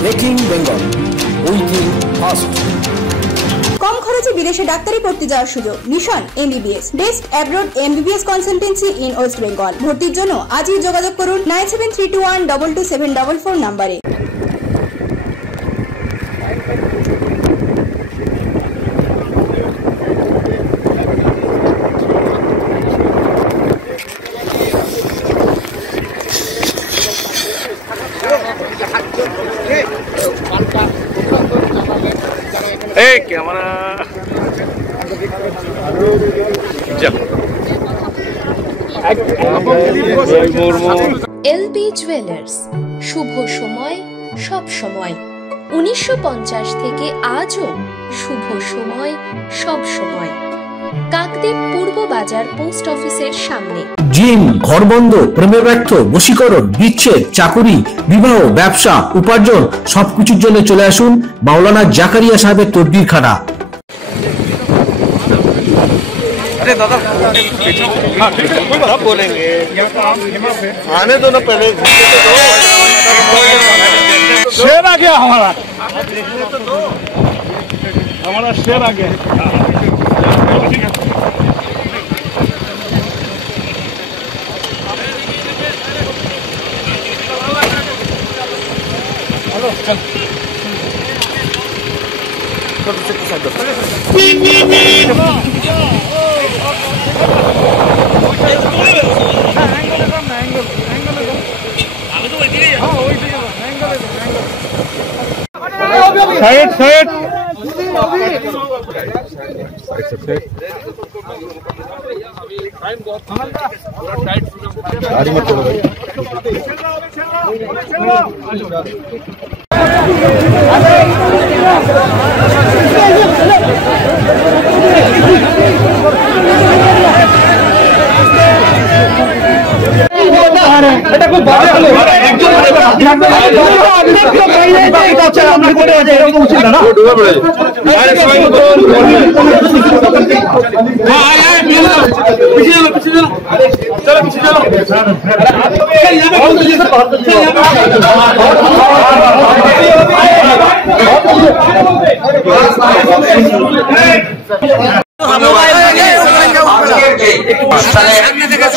Trekking Bengal, উইকিং first. কম খরচে বিদেশে ডাক্তারি পড়তে যাওয়ার সুযোগ। Mission MBBS, best abroad MBBS consultancy in West Bengal. ভর্তির জন্য আজই যোগাযোগ করুন 9732122744 নম্বরে। ক্যামেরা LB জুয়েলার্স, শুভ সময় সব সময়। 1950 থেকে আজও শুভ সময় সব সময়। কাকদ্বীপ পূর্ব বাজার পোস্ট অফিসের সামনে। জিম, ঘরবন্ধ, প্রেমে ব্যর্থ, বশীকরণ, বিচ্ছেদ, চাকুরি, বিবাহ, ব্যবসা, উপার্জন সবকিছুর জন্য চলে আসুন মাওলানা জাকারিয়া সাহেবের তদবিরখানা। आने दो ना पहले, शेर आ गया हमारा शेर आ गया। हेलो चल साइड साइड गाड़ी में चलो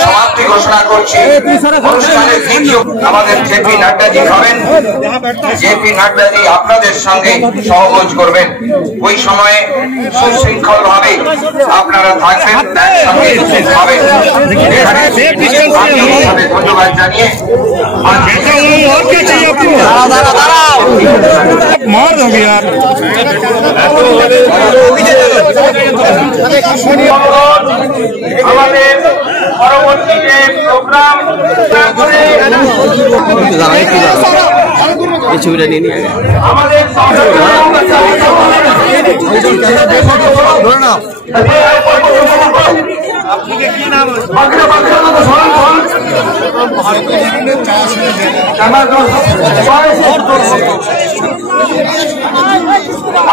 সমাপ্তি ঘোষণা করছি। অনুষ্ঠানের ভিডিও আমাদের জেপি নাড্ডাজি হবেন। জেপি নাড্ডাজি আপনাদের সঙ্গে সহযোগ করবেন। ওই সময়ে সুশৃঙ্খল ভাবে আপনারা থাকবেন, একসঙ্গে ধন্যবাদ জানিয়ে আমাদের পরবর্তী যে প্রোগ্রাম ছবিটা নিয়ে নিয়ে আমাদের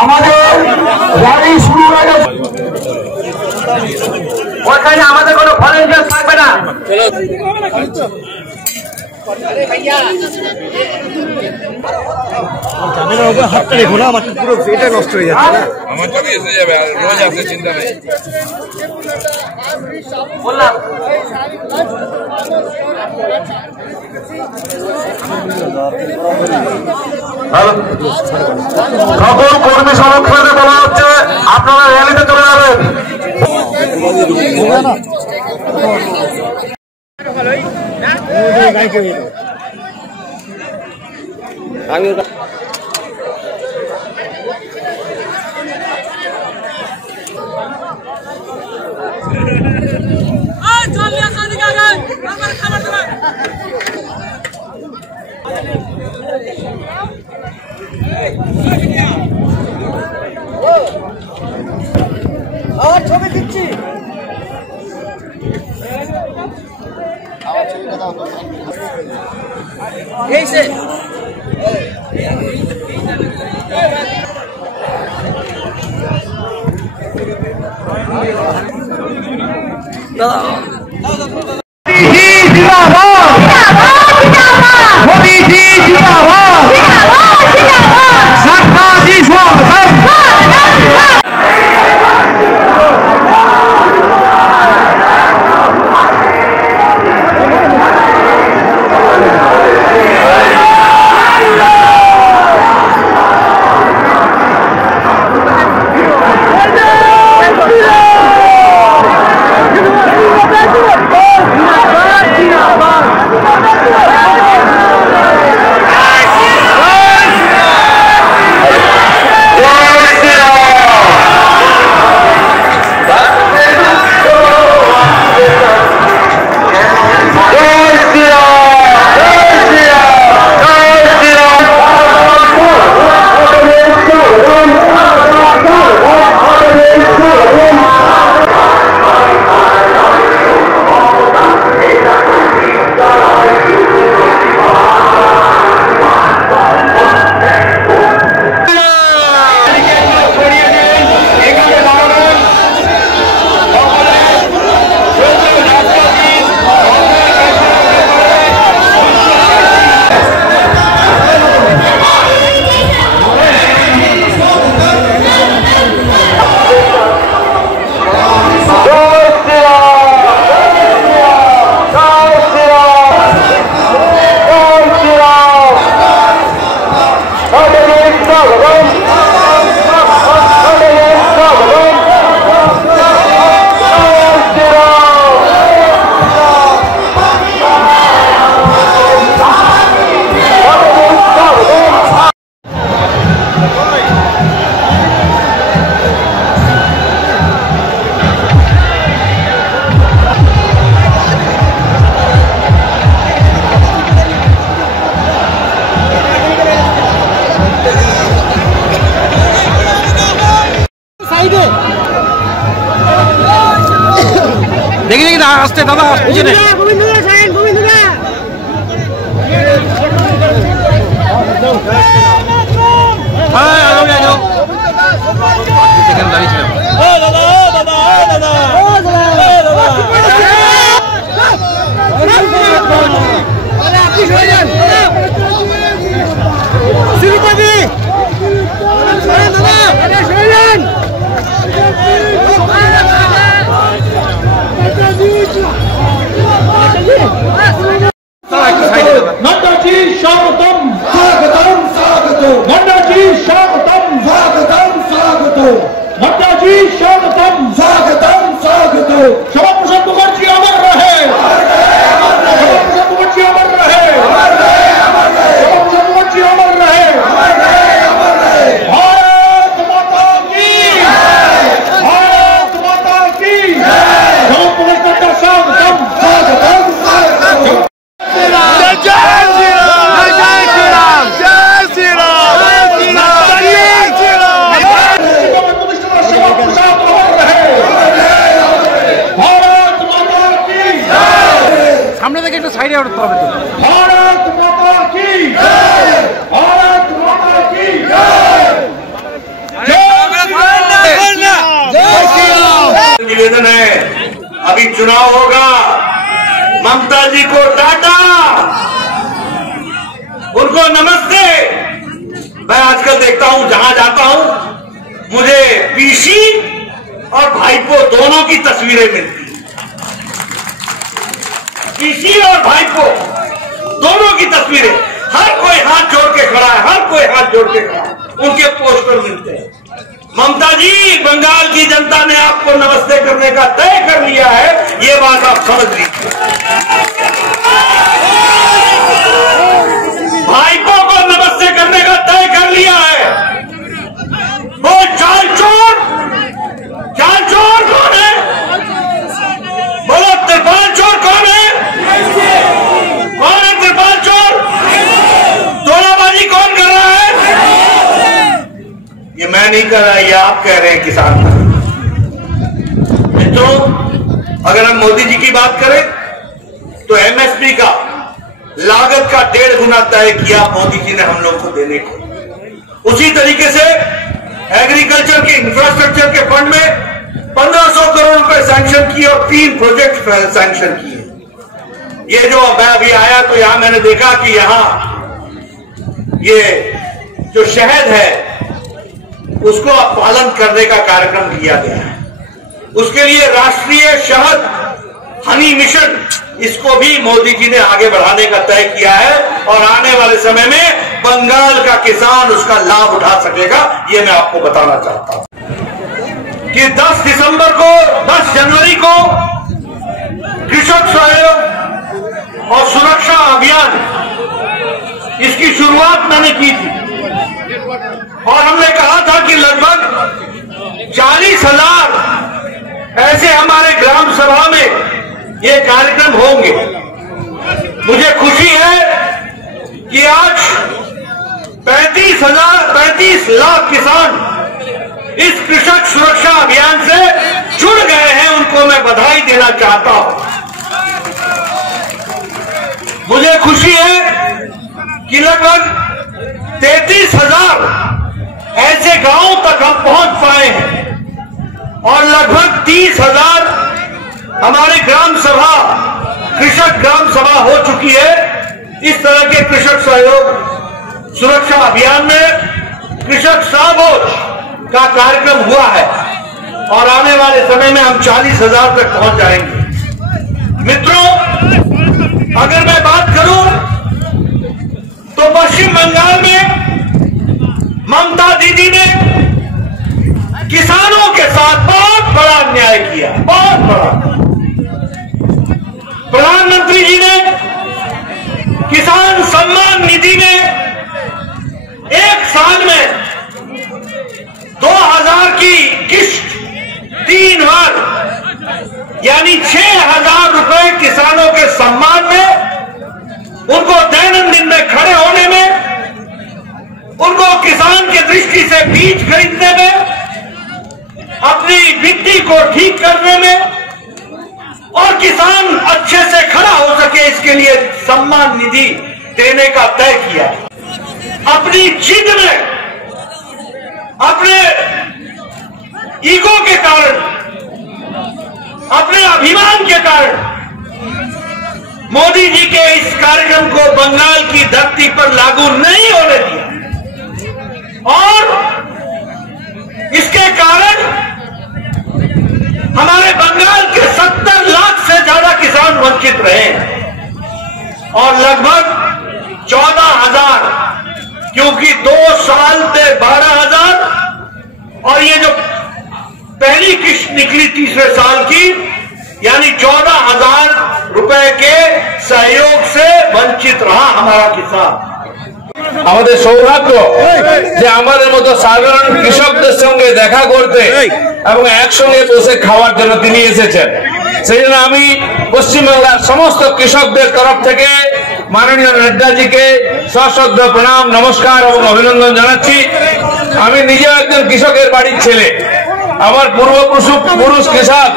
আমাদের গাড়ি শুরু হয়ে গেছে। ওখানে আমাদের কোনো ভলেন্টিয়ার থাকবে না। হাতটা দেখো না, আমার পুরো এটা নষ্ট হয়ে যাচ্ছে। আমার তো এসে যাবে, রোজ আপনি চিন্তা নেই। বললাম সকল কর্মী সমর্থকদের বলা হচ্ছে আপনারা র্যালিতে চলে যাবেন। আমার ছবি দিচ্ছি। এই সে মোদী জি জিন্দাবাদ। আসতে দাদা পিছনে नड्डाजी स्वागतम स्वागतम स्वागतम नड्डाजी स्वागतम स्वागतम स्वागतम नड्डाजी स्वागतम स्वागतम स्वागतम श्यामा प्रसाद मुखर्जी अमर रहे श्यामा प्रसाद मुखर्जी अमर रहे श्यामा प्रसाद मुखर्जी अमर रहे भारत माता की भारत माता की श्यामा प्रसाद नड्डा स्वागतम स्वागतम स्वागतम সামনে থেকে একটু সাইডে উঠতে হবে। भारत माता की जय भारत माता की जय निवेदन है, अभी चुनाव होगा, ममता जी को टाटा, उनको नमस्ते। मैं आजकल देखता हूं, जहां जाता हूं मुझे पीसी और भाईपो दोनों की तस्वीरें मिलती, पीसी और भाईपो दोनों की तस्वीरें, हर कोई हाथ जोड़ के खड़ा है, हर कोई हाथ जोड़ के खड़ा है, उनके पोस्टर मिलते हैं। ममता जी, बंगाल की जनता ने आपको नमस्ते करने का तय कर लिया है, ये बात आप समझ लीजिए। भाईपो को नमस्ते करने का तय कर लिया है। वो चाल चोर कौन है? बोलो, त्रिपाल चोर कौन है? कौन है त्रिपाल चोर? तोड़ाबाजी कौन कर रहा है? ये मैं नहीं कर रहा, ये आप कह रहे हैं किसान। मित्रों, अगर हम मोदी जी की बात करें तो एमएसपी का लागत का 1.5 गुना तय किया मोदी जी ने हम लोग को देने को। उसी तरीके से एग्रीकल्चर के इंफ्रास्ट्रक्चर के फंड में 1500 करोड़ रुपए सैंक्शन किए और 3 प्रोजेक्ट सैंक्शन किए। ये जो मैं अभी आया तो यहां मैंने देखा कि यहां ये जो शहद है उसको अब पालन करने का कार्यक्रम किया गया है। उसके लिए राष्ट्रीय शहद हनी मिशन, इसको भी मोदी जी ने आगे बढ़ाने का तय किया है और आने वाले समय में बंगाल का किसान उसका लाभ उठा सकेगा। ये मैं आपको बताना चाहता हूं कि 10 जनवरी को कृषक सहयोग और सुरक्षा अभियान, इसकी शुरुआत मैंने की थी और हमने कहा था कि लगभग 40,000 ऐसे हमारे ग्राम सभा में ये कार्यक्रम होंगे। मुझे खुशी है कि आज 35 लाख किसान इस कृषक सुरक्षा अभियान से जुड़ गए हैं, उनको मैं बधाई देना चाहता हूं। मुझे खुशी है कि लगभग 33,000 ऐसे गांवों तक हम पहुंच पाए हैं और लगभग 30,000 हमारी ग्राम सभा, कृषक ग्राम सभा हो चुकी है। इस तरह के कृषक सहयोग सुरक्षा अभियान में कृषक साबोज का कार्यक्रम हुआ है और आने वाले समय में हम 40,000 तक पहुंच जाएंगे। मित्रों, अगर मैं बात करूं तो पश्चिम बंगाल में ममता दीदी ने किसानों के साथ बहुत बड़ा अन्याय किया, बहुत बड़ा। प्रधानमंत्री जी ने किसान सम्मान निधि में एक साल में 2,000 की किश्त 3 बार यानी 6,000 रुपए किसानों के सम्मान में, उनको दैनंदिन में खड़े होने में, उनको किसान की दृष्टि से बीज खरीदने में, अपनी मिट्टी को ठीक करने में और किसान अच्छे से खड़ा हो सके, इसके लिए सम्मान निधि देने का तय किया। अपनी जिद में, अपने ईगो के कारण, अपने अभिमान के कारण मोदी जी के इस कार्यक्रम को बंगाल की धरती पर लागू नहीं होने दिया और इसके कारण हमारे बंगाल के 70 लाख से ज्यादा किसान वंचित रहे और लगभग 14,000, क्योंकि 2 साल से 12,000 और ये जो पहली किश्त निकली तीसरे साल की, यानी 14,000 रुपए के सहयोग से वंचित रहा हमारा किसान। আমাদের সৌভাগ্য যে আমাদের মতো সাধারণ কৃষকদের সঙ্গে দেখা করতে এবং একসঙ্গে বসে খাওয়ার জন্য তিনি এসেছেন। সেই জন্য আমি পশ্চিমবাংলার সমস্ত কৃষকদের তরফ থেকে মাননীয় নড্ডাজিকে সশ্রদ্ধ প্রণাম, নমস্কার এবং অভিনন্দন জানাচ্ছি। আমি নিজেও একজন কৃষকের বাড়ির ছেলে, আমার পূর্বপুরুষ কৃষক,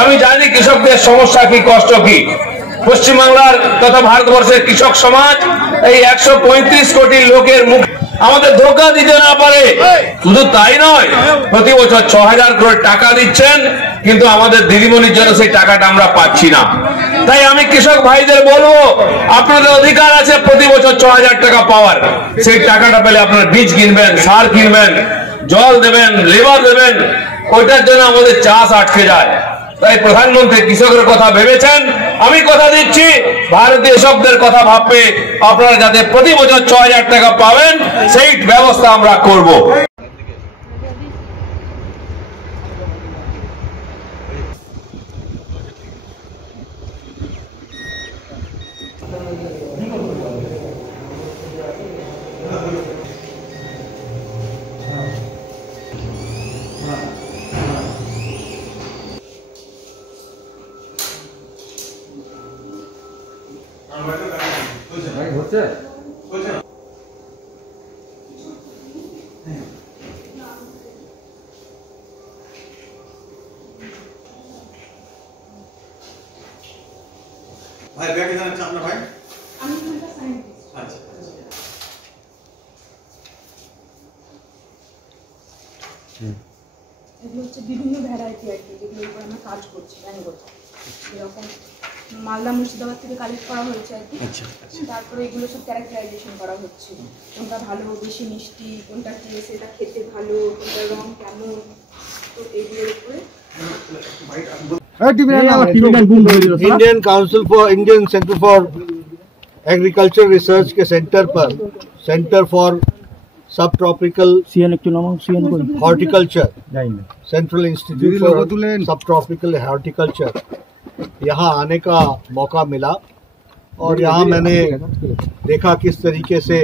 আমি জানি কৃষকদের সমস্যা কি, কষ্ট কি। পশ্চিমবাংলার তথা ভারতবর্ষের কৃষক সমাজ এই 135 কোটি লোকের মুখ আমাদের ধোঁকা দিতে না পারে। শুধু তাই নয়, প্রতি বছর 6,000 কোটি টাকা দিচ্ছেন, কিন্তু আমাদের দিদিমণির জন্য সেই টাকাটা আমরা পাচ্ছি না। তাই আমি কৃষক ভাইদের বলবো, আপনাদের অধিকার আছে প্রতি বছর 6,000 টাকা পাওয়ার। সেই টাকাটা পেলে আপনারা বীজ কিনবেন, সার কিনবেন, জল দেবেন, লেবার দেবেন, ওইটার জন্য আমাদের চাষ আটকে যায়। তাই প্রধানমন্ত্রী কৃষকের কথা ভেবেছেন, আমি কথা দিচ্ছি ভারতীয় কৃষকদের কথা ভাববে, আপনারা যাতে প্রতি বছর 6,000 টাকা পাবেন সেই ব্যবস্থা আমরা করব। ভাই ব্যাগে জানাচ্ছি আপনার ভাই আমি একটা সায়েন্টিস্ট। আচ্ছা এগুলো হচ্ছে বিভিন্ন ভ্যারাইটি আর কি, যেগুলোর উপর আমরা কাজ করছি ম্যাঙ্গো। এরকম মালদা মুর্শিদাবাদ থেকে কালেক্ট করা হয়েছে আর কি। তারপরে এগুলো সব ক্যারেক্টারাইজেশন করা হচ্ছে, কোনটা ভালো, বেশি মিষ্টি, কোনটা টেস্ট, এটা খেতে ভালো, কোনটা রং কেমন, তো এগুলোর উপরে Indian council for Indian centre for agriculture research के सेंटर पर सेंटर फॉर सब tropical horticulture, central institute for सब ट्रॉपिकल हॉर्टिकल्चर, यहाँ आने का मौका मिला और यहाँ मैंने देखा किस तरीके से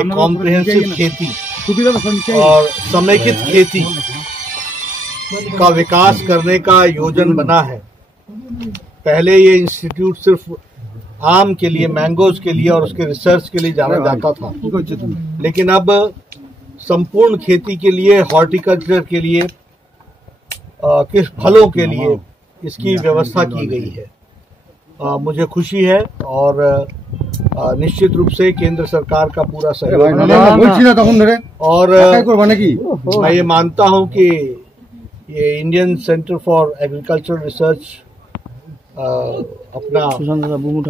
एक कॉम्प्रिहेंसिव खेती और समेकित खेती का विकास करने का योजन बना है। पहले ये इंस्टीट्यूट सिर्फ आम के लिए, मैंगोज के लिए और उसके रिसर्च के लिए जाना जाता था, लेकिन अब संपूर्ण खेती के लिए, हॉर्टिकल्चर के लिए, किस फलों के लिए इसकी व्यवस्था की गई है। मुझे खुशी है और निश्चित रूप से केंद्र सरकार का पूरा सहयोग और मैं ये मानता हूँ कि ये Indian centre for agricultural research अपना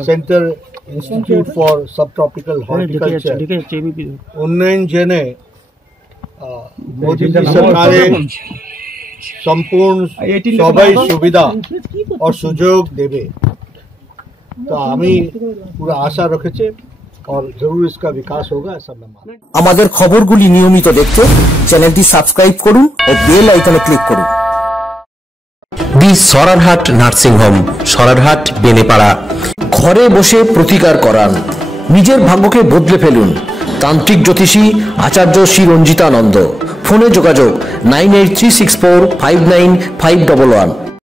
सेंटर इंस्टीट्यूट फॉर सब ट्रॉपिकल हॉर्टिकल्चर उन्नयन जने मोदी जी सरकारे संपूर्ण सबाई सुविधा और सुयोग देवे, तो आमी पूरा आशा रखेছে और जरूर इसका विकास होगा ऐसा मैं मानता हूं। আমাদের খবরগুলি নিয়মিত দেখতে চ্যানেলটি সাবস্ক্রাইব করুন ও বেল আইকনে ক্লিক করুন। দি সরারহাট নার্সিং হোম, সরারহাট বেনেপাড়া। ঘরে বসে প্রতিকার করান, নিজের ভাগ্যকে বদলে ফেলুন। তান্ত্রিক জ্যোতিষী আচার্য শ্রী রঞ্জিতানন্দ। ফোনে যোগাযোগ 9836459511।